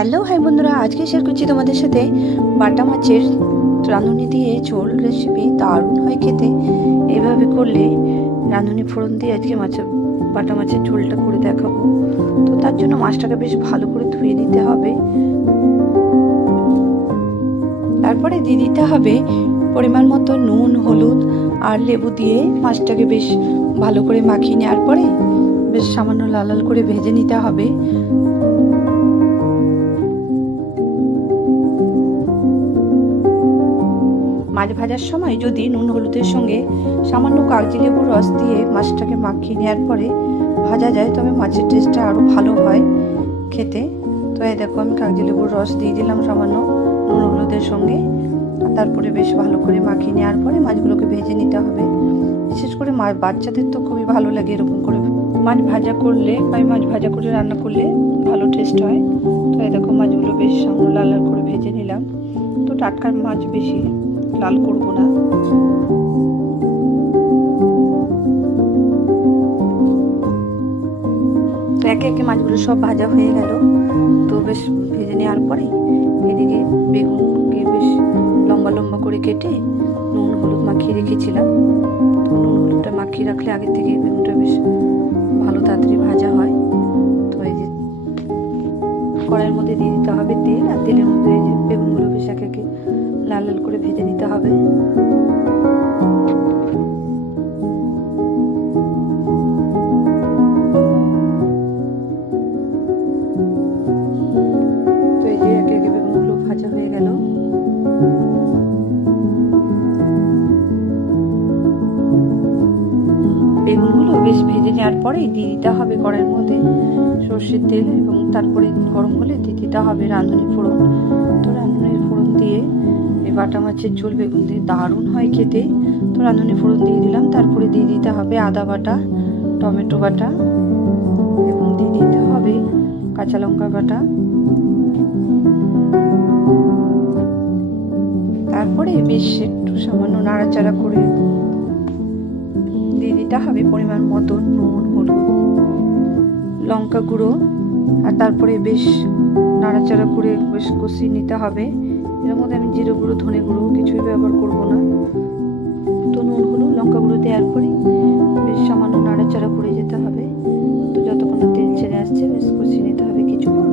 Hello hi বন্ধুরা, আজকে share করছি তোমাদের সাথে বাটা মাছের রাঁধুনি দিয়ে ঝোল রেসিপি। দারুণ হয় খেতে। এইভাবে করলে রাঁধুনি ফোড়ন দিয়ে আজকে বাটা মাছের ঝোলটা করে দেখাবো। তো তার জন্য মাছটাকে বেশ ভালো করে ধুয়ে নিতে হবে। তারপরে দিয়ে দিতে হবে পরিমাণ মতো নুন, হলুদ আর লেবু দিয়ে মাছটাকে বেশ ভালো করে মাখিয়ে নেওয়ার পরে বেশ সামান্য লাল লাল করে ভেজে নিতে হবে। মাছ ভাজার সময় যদি নুন হলুদের সঙ্গে সামান্য কাগজি লেবুর রস দিয়ে মাছটাকে মাখিয়ে নেওয়ার পরে ভাজা যায়, তবে মাছের টেস্টটা আরও ভালো হয় খেতে। তো এই দেখো, আমি কাগজি লেবুর রস দিয়ে দিলাম সামান্য নুন হলুদের সঙ্গে। তারপরে বেশ ভালো করে মাখিয়ে নেওয়ার পরে মাছগুলোকে ভেজে নিতে হবে। বিশেষ করে বাচ্চাদের তো খুবই ভালো লাগে এরকম করে মাছ ভাজা করলে, মাছ ভাজা করে রান্না করলে ভালো টেস্ট হয়। তো এই দেখো, মাছগুলো বেশ সামান্য লাল লাল করে ভেজে নিলাম। তো টাটকা মাছ বেশি লাল করবো না। তো একে একে মাছগুলো সব ভাজা হয়ে গেল। তো বেশ ভেজে নেওয়ার পরে এদিকে বেগুনকে বেশ লম্বা লম্বা করে কেটে নুন হলুদ মাখিয়ে রেখেছিলাম। তো নুন হলুদটা মাখিয়ে রাখলে আগে থেকে বেগুনটা বেশ ভালো তাড়াতাড়ি ভাজা হয়। তো এই যে কড়াইয়ের মধ্যে দিয়ে দিতে হবে তেল, আর তেলের মধ্যে এই যে বেগুনগুলো বেশ একে একে লাল লাল করে ভেজে নিতে হবে। তো এই যে একে একে বেগুনগুলো ভাজা হয়ে গেল। বেগুনগুলো বেশ ভেজে নেওয়ার পরে দিয়ে দিতে হবে কড়াইয়ের মধ্যে সর্ষের তেল, এবং তারপরে গরম হলে দিয়ে দিতে হবে রাঁধুনি ফোড়ন। তো রাঁধুনি ফোড়ন দিয়ে এই বাটা মাছের ঝোল বেগুন দিয়ে দারুণ হয় খেতে। তো রাঁধুনি ফোড়ন দিয়ে দিলাম। তারপরে দিয়ে দিতে হবে আদা বাটা, টমেটো বাটা, এবং দিয়ে দিতে হবে কাঁচা লঙ্কা বাটা। তারপরে বেশ একটু সামান্য নাড়াচাড়া করে দিয়ে দিতে হবে পরিমাণ মতো নুন, হলুদ, লঙ্কা গুঁড়ো। আর তারপরে বেশ নাড়াচাড়া করে বেশ কষিয়ে নিতে হবে। এর মধ্যে আমি জিরে গুঁড়ো, ধনে গুঁড়ো কিছুই ব্যবহার করব না। তো নুন হলুদ লঙ্কা গুঁড়ো দেওয়ার পরে বেশ সামান্য নাড়াচাড়া করে যেতে হবে। তো যতক্ষণ না তেল ছেড়ে আসছে বেশ কষিয়ে নিতে হবে কিছুক্ষণ।